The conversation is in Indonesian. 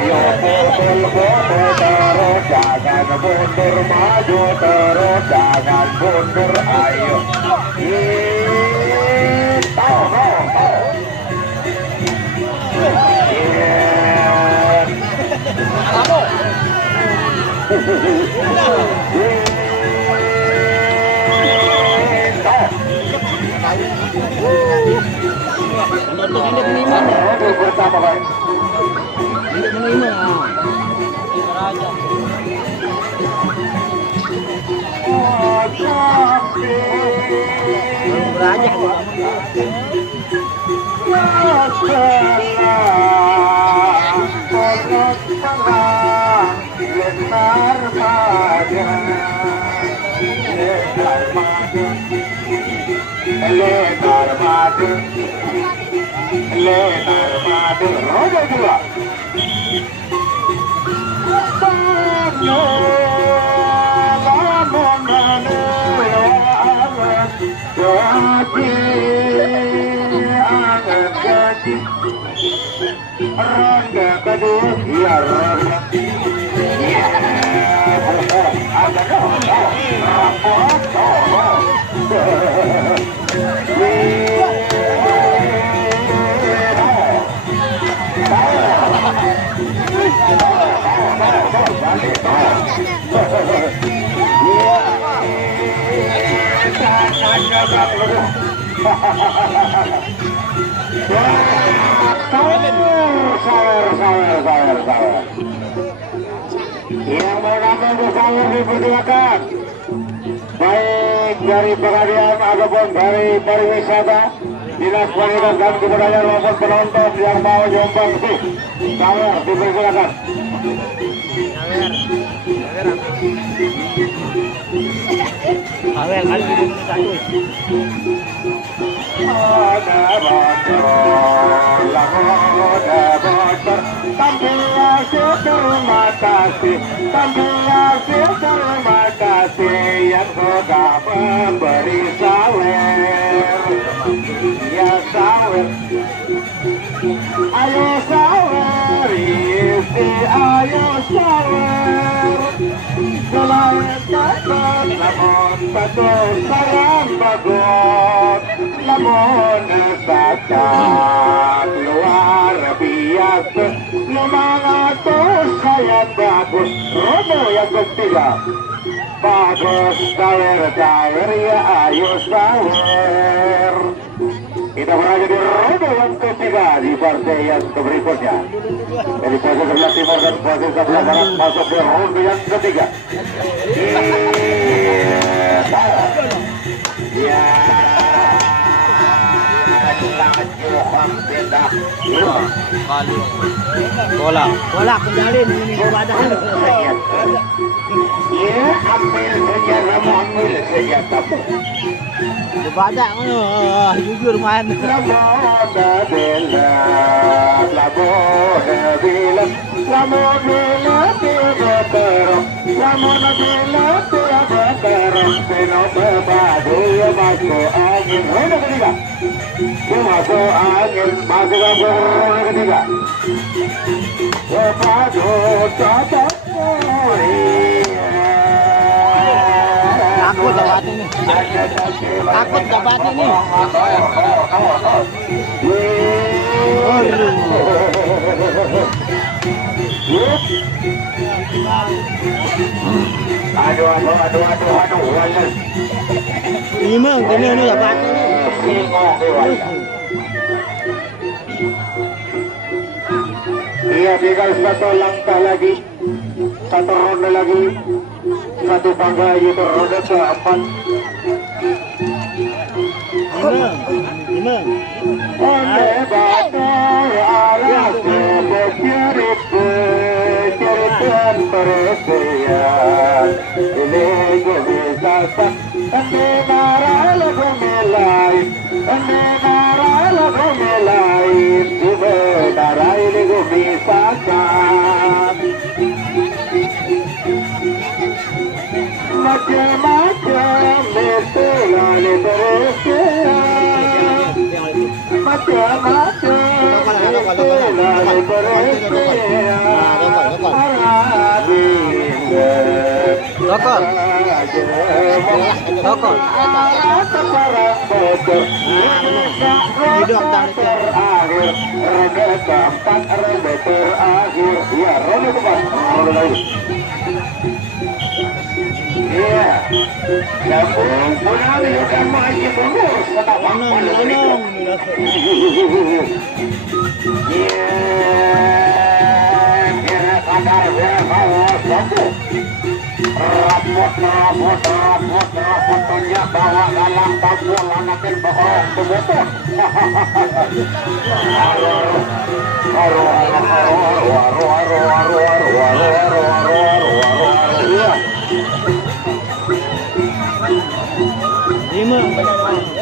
Ayo terus jangan mundur, maju terus jangan mundur, ayo roda dua. Ronda kedua, ya ronda. Yang mengambil bersama dipersilakan, baik dari pengadilan ataupun dari pariwisata, dinas pendidikan dan kebudayaan maupun penonton yang mau nyumbang sih, sawer dipersilakan. Sawer kali ini satu. Ada bocor, tampil terima kasih, terima kasih yang sudah memberi sawer, ya sawer, ayo sawer, isi ayo sawer, selain takut, namun betul sayang bagus, namun saja luar biasa, 500 saya bagus, Romo yang ketiga, bagus sawer ya ayo sawer. Kita berada di roda yang ketiga di partai yang berikutnya. Dari posisi sebelah timur dan posisi sebelah barat masuk ke ronde yang ketiga. Ya, bola kendali ini badan. Ya, ambil saja, Romo ambil saja kamu. Badak jujur main. Takut dapat ini. Takut dapat ini. Aduh. Ini dapat ini. Iya, tinggal satu langkah lagi, satu ronde lagi, satu pangga itu ronde keempat. Onde batar alas bercerit perhatian, ini bisa tak, ini marah lagu melain, ini marah lagu melain, sebenarnya ini bisa tak. macam-macam itu lalu berusia. Macam-macam itu lalu berusia. Dokol. Dokol. Hidup tang itu. Terakhir, roda keempat, roda terakhir. Iya, roda keempat. Roda lagi. Iya. Sambung pulang juga maju mundur. Anong. Iya. Kira kadar berhaus sambung. Rapot tunjuk bawa dalam tabung anakin bohong kebetul. Lima.